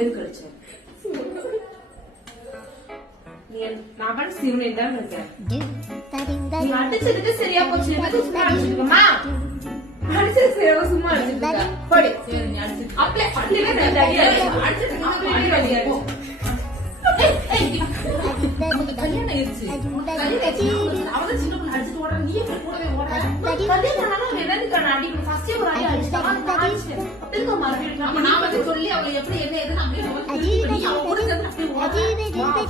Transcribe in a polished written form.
எதுக்கு அடிச்ச நான் பாட்டு சிவனேன் தான் இருக்கேன். நீ அடிச்சதுக்கு சரியா போச்சு. சும்மா அடிச்சிருக்கமா அடிச்சது சரியா சும்மா அடிச்சிருக்க போடி. அப்படியே கல்யாணம் ஆயிடுச்சு. அவதான் சின்ன பொண்ணு அடிச்சுட்டு ஓடுற. நீ எப்படி கூடவே ஓடுற? கல்யாணம் என்னன்னு அடிக்கணும். ஃபர்ஸ்டே ஒரு அடி அடிச்சுட்டாங்க. நான் வந்து சொல்லி அவளை எப்படி என்ன எதுன்னு அப்படியே அவன் கூட சேர்ந்து அப்படியே அடி